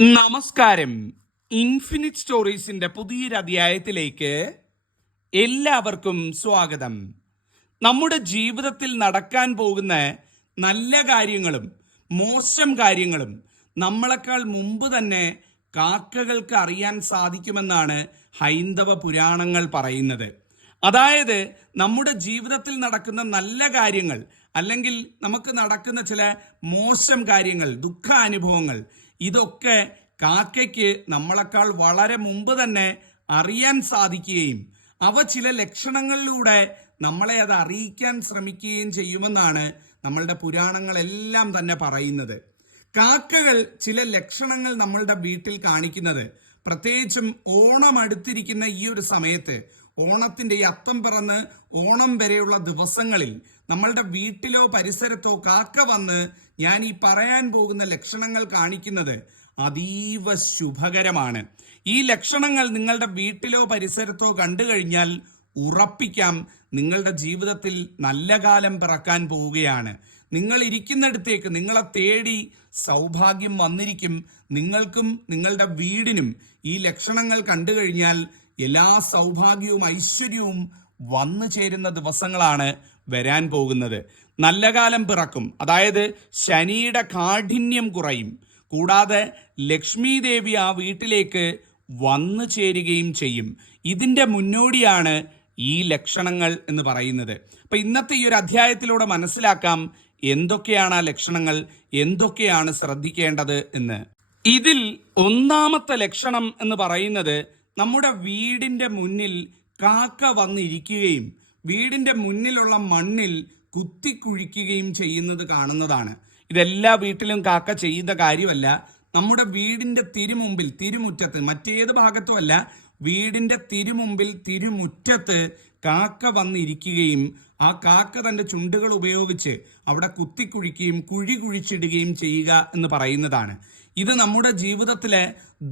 നമസ്കാരം. ഇൻഫിനിറ്റ് സ്റ്റോറീസിന്റെ പുതിയൊരു അധ്യായത്തിലേക്ക് എല്ലാവർക്കും സ്വാഗതം. നമ്മുടെ ജീവിതത്തിൽ നടക്കാൻ പോകുന്ന നല്ല കാര്യങ്ങളും മോശം കാര്യങ്ങളും നമ്മളെക്കാൾ മുമ്പ് തന്നെ കാക്കകൾക്ക് അറിയാൻ സാധിക്കുമെന്നാണ് ഹൈന്ദവ പുരാണങ്ങൾ പറയുന്നത്. അതായത് നമ്മുടെ ജീവിതത്തിൽ നടക്കുന്ന നല്ല കാര്യങ്ങൾ അല്ലെങ്കിൽ നമുക്ക് നടക്കുന്ന ചില മോശം കാര്യങ്ങൾ ദുഃഖാനുഭവങ്ങൾ ഇതൊക്കെ കാക്കയ്ക്ക് നമ്മളെക്കാൾ വളരെ മുമ്പ് തന്നെ അറിയാൻ സാധിക്കുകയും അവ ചില ലക്ഷണങ്ങളിലൂടെ നമ്മളെ അത് അറിയിക്കാൻ ശ്രമിക്കുകയും ചെയ്യുമെന്നാണ് നമ്മളുടെ പുരാണങ്ങളെല്ലാം തന്നെ പറയുന്നത്. കാക്കകൾ ചില ലക്ഷണങ്ങൾ നമ്മളുടെ വീട്ടിൽ കാണിക്കുന്നത്. പ്രത്യേകിച്ചും ഓണം അടുത്തിരിക്കുന്ന ഈ ഒരു സമയത്ത് ഓണത്തിന്റെ ഈ അത്തം പിറന്ന് ഓണം വരെയുള്ള ദിവസങ്ങളിൽ നമ്മളുടെ വീട്ടിലോ പരിസരത്തോ കാക്ക വന്ന് ഞാൻ ഈ പറയാൻ പോകുന്ന ലക്ഷണങ്ങൾ കാണിക്കുന്നത് അതീവ ശുഭകരമാണ്. ഈ ലക്ഷണങ്ങൾ നിങ്ങളുടെ വീട്ടിലോ പരിസരത്തോ കണ്ടു കഴിഞ്ഞാൽ ഉറപ്പിക്കാം. നിങ്ങളുടെ ജീവിതത്തിൽ നല്ല കാലം പിറക്കാൻ പോവുകയാണ്. നിങ്ങൾ ഇരിക്കുന്നിടത്തേക്ക് നിങ്ങളെ തേടി സൗഭാഗ്യം വന്നിരിക്കും. നിങ്ങൾക്കും നിങ്ങളുടെ വീടിനും ഈ ലക്ഷണങ്ങൾ കണ്ടു കഴിഞ്ഞാൽ എല്ലാ സൗഭാഗ്യവും ഐശ്വര്യവും വന്നു ചേരുന്ന ദിവസങ്ങളാണ് വരാൻ പോകുന്നത്. നല്ല കാലം പിറക്കും. അതായത് ശനിയുടെ കാഠിന്യം കുറയും. കൂടാതെ ലക്ഷ്മി ദേവി ആ വീട്ടിലേക്ക് വന്നു ചേരുകയും ചെയ്യും. ഇതിന്റെ മുന്നോടിയാണ് ഈ ലക്ഷണങ്ങൾ എന്ന് പറയുന്നത്. അപ്പം ഇന്നത്തെ ഈ ഒരു അധ്യായത്തിലൂടെ മനസ്സിലാക്കാം എന്തൊക്കെയാണ് ആ ലക്ഷണങ്ങൾ എന്തൊക്കെയാണ് ശ്രദ്ധിക്കേണ്ടത് എന്ന്. ഇതിൽ ഒന്നാമത്തെ ലക്ഷണം എന്ന് പറയുന്നത് നമ്മുടെ വീടിന്റെ മുന്നിൽ കാക്ക വന്നിരിക്കുകയും വീടിന്റെ മുന്നിലുള്ള മണ്ണിൽ കുത്തിക്കുഴിക്കുകയും ചെയ്യുന്നത് കാണുന്നതാണ്. ഇതെല്ലാ വീട്ടിലും കാക്ക ചെയ്യുന്ന കാര്യമല്ല. നമ്മുടെ വീടിന്റെ തിരുമുമ്പിൽ തിരുമുറ്റത്ത് മറ്റേത് ഭാഗത്തുമല്ല വീടിന്റെ തിരുമുമ്പിൽ തിരുമുറ്റത്ത് കാക്ക വന്നിരിക്കുകയും ആ കാക്ക തന്റെ ചുണ്ടുകൾ ഉപയോഗിച്ച് അവിടെ കുത്തിക്കുഴിക്കുകയും കുഴി കുഴിച്ചിടുകയും ചെയ്യുക എന്ന് പറയുന്നതാണ്. ഇത് നമ്മുടെ ജീവിതത്തിലെ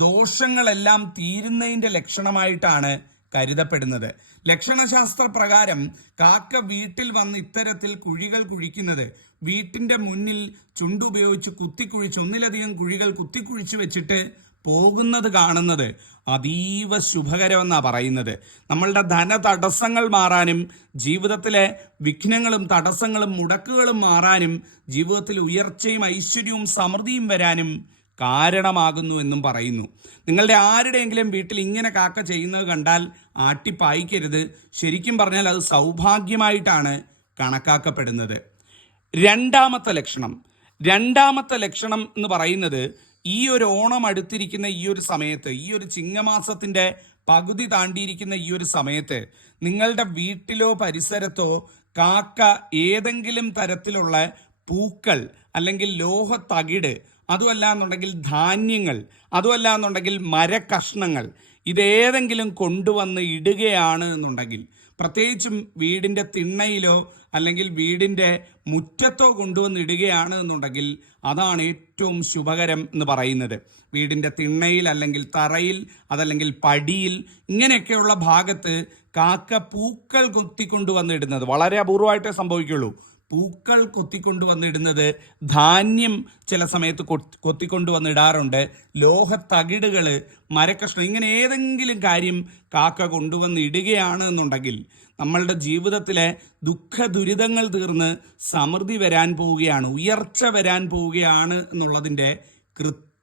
ദോഷങ്ങളെല്ലാം തീരുന്നതിന്റെ ലക്ഷണമായിട്ടാണ് കരുതപ്പെടുന്നത്. ലക്ഷണശാസ്ത്ര പ്രകാരം കാക്ക വീട്ടിൽ വന്ന് ഇത്തരത്തിൽ കുഴികൾ കുഴിക്കുന്നത് വീട്ടിന്റെ മുന്നിൽ ചുണ്ടുപയോഗിച്ച് കുത്തിക്കുഴിച്ച് ഒന്നിലധികം കുഴികൾ കുത്തിക്കുഴിച്ച് വെച്ചിട്ട് പോകുന്നത് കാണുന്നത് അതീവ ശുഭകരമെന്നാ പറയുന്നത്. നമ്മളുടെ ധന തടസ്സങ്ങൾ മാറാനും ജീവിതത്തിലെ വിഘ്നങ്ങളും തടസ്സങ്ങളും മുടക്കുകളും മാറാനും ജീവിതത്തിൽ ഉയർച്ചയും ഐശ്വര്യവും സമൃദ്ധിയും വരാനും കാരണമാകുന്നു എന്നും പറയുന്നു. നിങ്ങളുടെ ആരുടെയെങ്കിലും വീട്ടിൽ ഇങ്ങനെ കാക്ക ചെയ്യുന്നത് കണ്ടാൽ ആട്ടിപ്പായിക്കരുത് ശരിക്കും പറഞ്ഞാൽ അത് സൗഭാഗ്യമായിട്ടാണ് കണക്കാക്കപ്പെടുന്നത്. രണ്ടാമത്തെ ലക്ഷണം. രണ്ടാമത്തെ ലക്ഷണം എന്ന് പറയുന്നത് ഈ ഒരു ഓണം അടുത്തിരിക്കുന്ന ഈ ഒരു സമയത്ത് ഈ ഒരു ചിങ്ങമാസത്തിന്റെ പകുതി താണ്ടിയിരിക്കുന്ന ഈ ഒരു സമയത്ത് നിങ്ങളുടെ വീട്ടിലോ പരിസരത്തോ കാക്ക ഏതെങ്കിലും തരത്തിലുള്ള പൂക്കൾ അല്ലെങ്കിൽ ലോഹ തകിട് അതുമല്ല എന്നുണ്ടെങ്കിൽ ധാന്യങ്ങൾ അതുമല്ല എന്നുണ്ടെങ്കിൽ മരക്കഷ്ണങ്ങൾ ഇതേതെങ്കിലും കൊണ്ടുവന്ന് ഇടുകയാണ് എന്നുണ്ടെങ്കിൽ പ്രത്യേകിച്ചും വീടിന്റെ തിണ്ണയിലോ അല്ലെങ്കിൽ വീടിന്റെ മുറ്റത്തോ കൊണ്ടുവന്നിടുകയാണ് എന്നുണ്ടെങ്കിൽ അതാണ് ഏറ്റവും ശുഭകരം എന്ന് പറയുന്നത്. വീടിന്റെ തിണ്ണയിൽ അല്ലെങ്കിൽ തറയിൽ അതല്ലെങ്കിൽ പടിയിൽ ഇങ്ങനെയൊക്കെയുള്ള ഭാഗത്ത് കാക്ക പൂക്കൾ കൊത്തിക്കൊണ്ടുവന്നിടുന്നത് വളരെ അപൂർവമായിട്ടേ സംഭവിക്കുള്ളൂ. പൂക്കൾ കൊത്തിക്കൊണ്ടുവന്നിടുന്നത് ധാന്യം ചില സമയത്ത് കൊത്തി- വന്നിടാറുണ്ട് ലോഹ തകിടുകൾ മരക്കഷ്ണം ഇങ്ങനെ ഏതെങ്കിലും കാര്യം കാക്ക കൊണ്ടുവന്ന് ഇടുകയാണ് എന്നുണ്ടെങ്കിൽ നമ്മളുടെ ജീവിതത്തിലെ ദുഃഖ ദുരിതങ്ങൾ തീർന്ന് സമൃദ്ധി വരാൻ പോവുകയാണ് ഉയർച്ച വരാൻ പോവുകയാണ് എന്നുള്ളതിന്റെ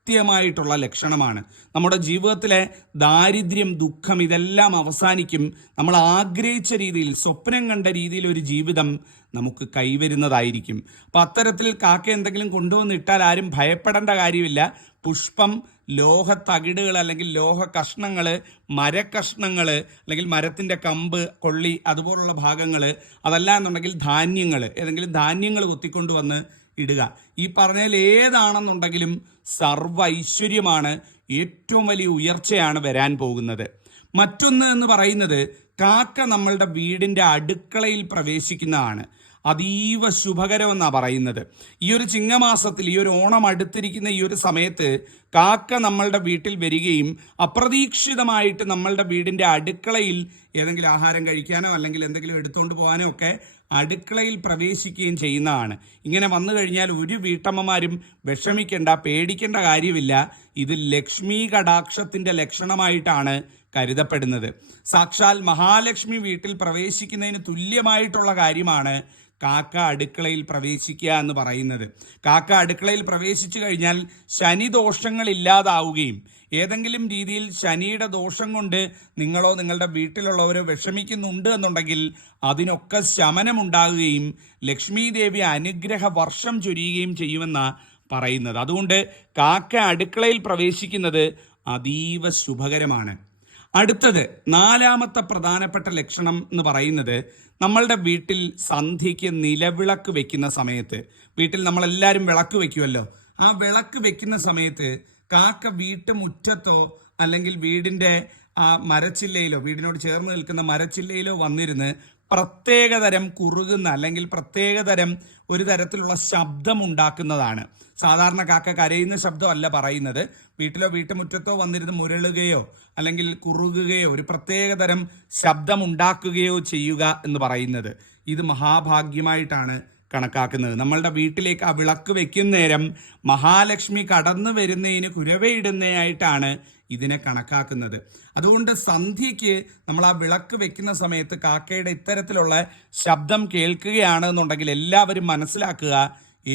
കൃത്യമായിട്ടുള്ള ലക്ഷണമാണ്. നമ്മുടെ ജീവിതത്തിലെ ദാരിദ്ര്യം ദുഃഖം ഇതെല്ലാം അവസാനിക്കും. നമ്മൾ ആഗ്രഹിച്ച രീതിയിൽ സ്വപ്നം കണ്ട രീതിയിൽ ഒരു ജീവിതം നമുക്ക് കൈവരുന്നതായിരിക്കും. അപ്പൊ അത്തരത്തിൽ കാക്ക എന്തെങ്കിലും കൊണ്ടുവന്ന് ഇട്ടാൽ ആരും ഭയപ്പെടേണ്ട കാര്യമില്ല. പുഷ്പം ലോഹ തകിടുകൾ അല്ലെങ്കിൽ ലോഹ കഷ്ണങ്ങൾ മരക്കഷ്ണങ്ങൾ അല്ലെങ്കിൽ മരത്തിന്റെ കമ്പ് കൊള്ളി അതുപോലുള്ള ഭാഗങ്ങൾ അതല്ല എന്നുണ്ടെങ്കിൽ ധാന്യങ്ങൾ ഏതെങ്കിലും ധാന്യങ്ങൾ കുത്തിക്കൊണ്ടുവന്ന് ഇടുക. ഈ പറഞ്ഞതിൽ ഏതാണെന്നുണ്ടെങ്കിലും സർവ ഐശ്വര്യമാണ് ഏറ്റവും വലിയ ഉയർച്ചയാണ് വരാൻ പോകുന്നത്. മറ്റൊന്ന് എന്ന് പറയുന്നത് കാക്ക നമ്മളുടെ വീടിന്റെ അടുക്കളയിൽ പ്രവേശിക്കുന്നതാണ്. അതീവ ശുഭകരമെന്നാണ് പറയുന്നത്. ഈ ഒരു ചിങ്ങമാസത്തിൽ ഈ ഒരു ഓണം അടുത്തിരിക്കുന്ന ഈ ഒരു സമയത്ത് കാക്ക നമ്മളുടെ വീട്ടിൽ വരികയും അപ്രതീക്ഷിതമായിട്ട് നമ്മളുടെ വീടിന്റെ അടുക്കളയിൽ ഏതെങ്കിലും ആഹാരം കഴിക്കാനോ അല്ലെങ്കിൽ എന്തെങ്കിലും എടുത്തുകൊണ്ട് പോകാനോ ഒക്കെ അടുക്കളയിൽ പ്രവേശിക്കുകയും ചെയ്യുന്നതാണ്. ഇങ്ങനെ വന്നു കഴിഞ്ഞാൽ ഒരു വീട്ടമ്മമാരും വിഷമിക്കേണ്ട പേടിക്കേണ്ട കാര്യമില്ല. ഇത് ലക്ഷ്മി കടാക്ഷത്തിന്റെ ലക്ഷണമായിട്ടാണ് കരുതപ്പെടുന്നത്. സാക്ഷാൽ മഹാലക്ഷ്മി വീട്ടിൽ പ്രവേശിക്കുന്നതിന് തുല്യമായിട്ടുള്ള കാര്യമാണ് കാക്ക അടുക്കളയിൽ പ്രവേശിക്കുക എന്ന് പറയുന്നത്. കാക്ക അടുക്കളയിൽ പ്രവേശിച്ചു കഴിഞ്ഞാൽ ശനി ദോഷങ്ങൾ ഇല്ലാതാവുകയും ഏതെങ്കിലും രീതിയിൽ ശനിയുടെ ദോഷം കൊണ്ട് നിങ്ങളോ നിങ്ങളുടെ വീട്ടിലുള്ളവരോ വിഷമിക്കുന്നുണ്ട് എന്നുണ്ടെങ്കിൽ അതിനൊക്കെ ശമനമുണ്ടാകുകയും ലക്ഷ്മി ദേവി അനുഗ്രഹ വർഷം ചൊരിയുകയും ചെയ്യുമെന്ന പറയുന്നത്. അതുകൊണ്ട് കാക്ക അടുക്കളയിൽ പ്രവേശിക്കുന്നത് അതീവ ശുഭകരമാണ്. അടുത്തത് നാലാമത്തെ പ്രധാനപ്പെട്ട ലക്ഷണം എന്ന് പറയുന്നത് നമ്മളുടെ വീട്ടിൽ സന്ധ്യയ്ക്ക് നിലവിളക്ക് വെക്കുന്ന സമയത്ത് വീട്ടിൽ നമ്മളെല്ലാവരും വിളക്ക് വെക്കുമല്ലോ ആ വിളക്ക് വെക്കുന്ന സമയത്ത് കാക്ക വീട്ടുമുറ്റത്തോ അല്ലെങ്കിൽ വീടിന്റെ ആ മരച്ചില്ലയിലോ വീടിനോട് ചേർന്ന് നിൽക്കുന്ന മരച്ചില്ലയിലോ വന്നിരുന്ന് പ്രത്യേകതരം കുറുകുന്ന അല്ലെങ്കിൽ പ്രത്യേകതരം ഒരു തരത്തിലുള്ള ശബ്ദം ഉണ്ടാക്കുന്നതാണ് സാധാരണ കാക്ക കരയുന്ന ശബ്ദമല്ല പറയുന്നത്. വീട്ടിലോ വീട്ടുമുറ്റത്തോ വന്നിരുന്ന് മുരളുകയോ അല്ലെങ്കിൽ കുറുകുകയോ ഒരു പ്രത്യേകതരം ശബ്ദം ഉണ്ടാക്കുകയോ ചെയ്യുക എന്ന് പറയുന്നത്. ഇത് മഹാഭാഗ്യമായിട്ടാണ് കണക്കാക്കുന്നത്. നമ്മളുടെ വീട്ടിലേക്ക് ആ വിളക്ക് വെക്കുന്ന നേരം മഹാലക്ഷ്മി കടന്നു വരുന്നതിന് കുരവയിടുന്നതായിട്ടാണ് ഇതിനെ കണക്കാക്കുന്നത്. അതുകൊണ്ട് സന്ധ്യയ്ക്ക് നമ്മൾ ആ വിളക്ക് വെക്കുന്ന സമയത്ത് കാക്കയുടെ ഇത്തരത്തിലുള്ള ശബ്ദം കേൾക്കുകയാണ് എന്നുണ്ടെങ്കിൽ എല്ലാവരും മനസ്സിലാക്കുക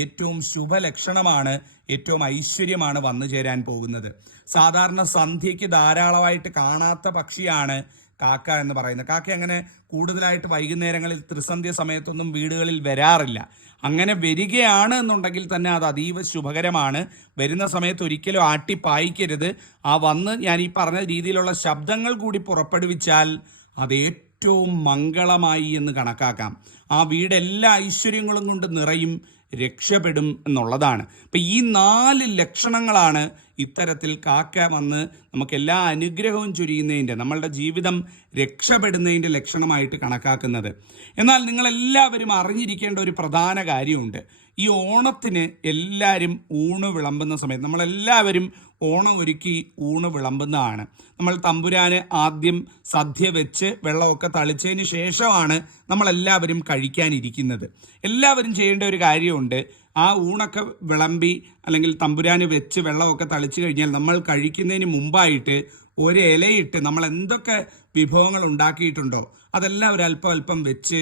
ഏറ്റവും ശുഭലക്ഷണമാണ് ഏറ്റവും ഐശ്വര്യമാണ് വന്നു ചേരാൻ പോകുന്നത്. സാധാരണ സന്ധ്യയ്ക്ക് ധാരാളമായിട്ട് കാണാത്ത പക്ഷിയാണ് കാക്ക എന്ന് പറയുന്നത് കാക്ക അങ്ങനെ കൂടുതലായിട്ട് വൈകുന്നേരങ്ങളിൽ ത്രിസന്ധ്യ സമയത്തൊന്നും വീടുകളിൽ വരാറില്ല. അങ്ങനെ വരികയാണ് എന്നുണ്ടെങ്കിൽ തന്നെ അത് അതീവ ശുഭകരമാണ്. വരുന്ന സമയത്ത് ഒരിക്കലും ആട്ടിപ്പായിക്കരുത് ആ വന്ന് ഞാൻ ഈ പറഞ്ഞ രീതിയിലുള്ള ശബ്ദങ്ങൾ കൂടി പുറപ്പെടുവിച്ചാൽ അത് ഏറ്റവും മംഗളമായി എന്ന് കണക്കാക്കാം. ആ വീട് എല്ലാ ഐശ്വര്യങ്ങളും കൊണ്ട് നിറയും രക്ഷപ്പെടും എന്നുള്ളതാണ്. അപ്പം ഈ നാല് ലക്ഷണങ്ങളാണ് ഇത്തരത്തിൽ കാക്ക വന്ന് നമുക്ക് എല്ലാ അനുഗ്രഹവും ചുരിയുന്നതിന്റെ നമ്മളുടെ ജീവിതം രക്ഷപ്പെടുന്നതിന്റെ ലക്ഷണമായിട്ട് കണക്കാക്കുന്നത്. എന്നാൽ നിങ്ങളെല്ലാവരും അറിഞ്ഞിരിക്കേണ്ട ഒരു പ്രധാന കാര്യമുണ്ട്. ഈ ഓണത്തിന് എല്ലാവരും ഊണ് വിളമ്പുന്ന സമയത്ത് നമ്മളെല്ലാവരും ഓണം ഒരുക്കി ഊണ് വിളമ്പുന്നതാണ്. നമ്മൾ തമ്പുരാന് ആദ്യം സദ്യ വെച്ച് വെള്ളമൊക്കെ തളിച്ചതിന് ശേഷമാണ് നമ്മളെല്ലാവരും കഴിക്കാനിരിക്കുന്നത്. എല്ലാവരും ചെയ്യേണ്ട ഒരു കാര്യമുണ്ട്. ആ ഊണൊക്കെ വിളമ്പി അല്ലെങ്കിൽ തമ്പുരാന് വെച്ച് വെള്ളമൊക്കെ തളിച്ചു കഴിഞ്ഞാൽ നമ്മൾ കഴിക്കുന്നതിന് മുമ്പായിട്ട് ഒരു ഇലയിട്ട് നമ്മൾ എന്തൊക്കെ വിഭവങ്ങൾ ഉണ്ടാക്കിയിട്ടുണ്ടോ അതെല്ലാം ഒരു അല്പം അല്പം വെച്ച്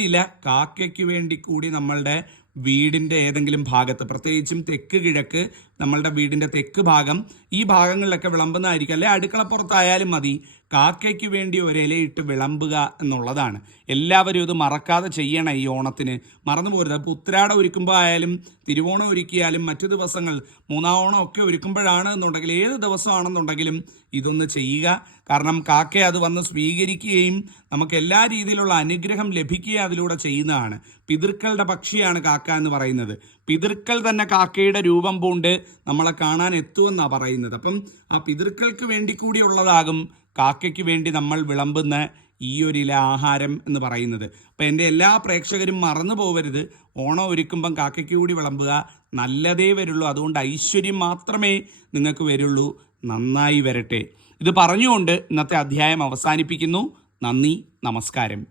ഇല കാക്കയ്ക്ക് വേണ്ടി കൂടി നമ്മളുടെ വീടിന്റെ ഏതെങ്കിലും ഭാഗത്ത് പ്രത്യേകിച്ചും തെക്ക് കിഴക്ക് നമ്മളുടെ വീടിന്റെ തെക്ക് ഭാഗം ഈ ഭാഗങ്ങളിലൊക്കെ വിളമ്പുന്നതായിരിക്കും. അല്ലെ അടുക്കളപ്പുറത്തായാലും മതി. കാക്കയ്ക്ക് വേണ്ടി ഒരിലയിട്ട് വിളമ്പുക എന്നുള്ളതാണ്. എല്ലാവരും ഇത് മറക്കാതെ ചെയ്യണം ഈ ഓണത്തിന്. മറന്നു പോരുത്. അപ്പോൾ ഉത്തരാടം ഒരുക്കുമ്പോൾ ആയാലും തിരുവോണം ഒരുക്കിയാലും മറ്റു ദിവസങ്ങൾ മൂന്നാം ഓണം ഒക്കെ ഒരുക്കുമ്പോഴാണ് എന്നുണ്ടെങ്കിൽ ഏത് ദിവസമാണെന്നുണ്ടെങ്കിലും ഇതൊന്ന് ചെയ്യുക. കാരണം കാക്ക അത് വന്ന് സ്വീകരിക്കുകയും നമുക്ക് എല്ലാ രീതിയിലുള്ള അനുഗ്രഹം ലഭിക്കുകയും അതിലൂടെ ചെയ്യുന്നതാണ്. പിതൃക്കളുടെ പക്ഷിയാണ് കാക്ക എന്ന് പറയുന്നത്. പിതൃക്കൾ തന്നെ കാക്കയുടെ രൂപം പൂണ്ട് നമ്മളെ കാണാൻ എത്തുമെന്നാണ് പറയുന്നത്. അപ്പം ആ പിതൃക്കൾക്ക് വേണ്ടി കൂടിയുള്ളതാകും കാക്കയ്ക്ക് വേണ്ടി നമ്മൾ വിളമ്പുന്ന ഈ ഒരു ഇല ആഹാരം എന്ന് പറയുന്നത്. അപ്പം എന്റെ എല്ലാ പ്രേക്ഷകരും മറന്നു പോകരുത് ഓണം ഒരുക്കുമ്പം കാക്കയ്ക്ക് കൂടി വിളമ്പുക നല്ലതേ വരുള്ളൂ. അതുകൊണ്ട് ഐശ്വര്യം മാത്രമേ നിങ്ങൾക്ക് വരുള്ളൂ. നന്നായി വരട്ടെ. ഇത് പറഞ്ഞുകൊണ്ട് ഇന്നത്തെ അധ്യായം അവസാനിപ്പിക്കുന്നു. നന്ദി. നമസ്കാരം.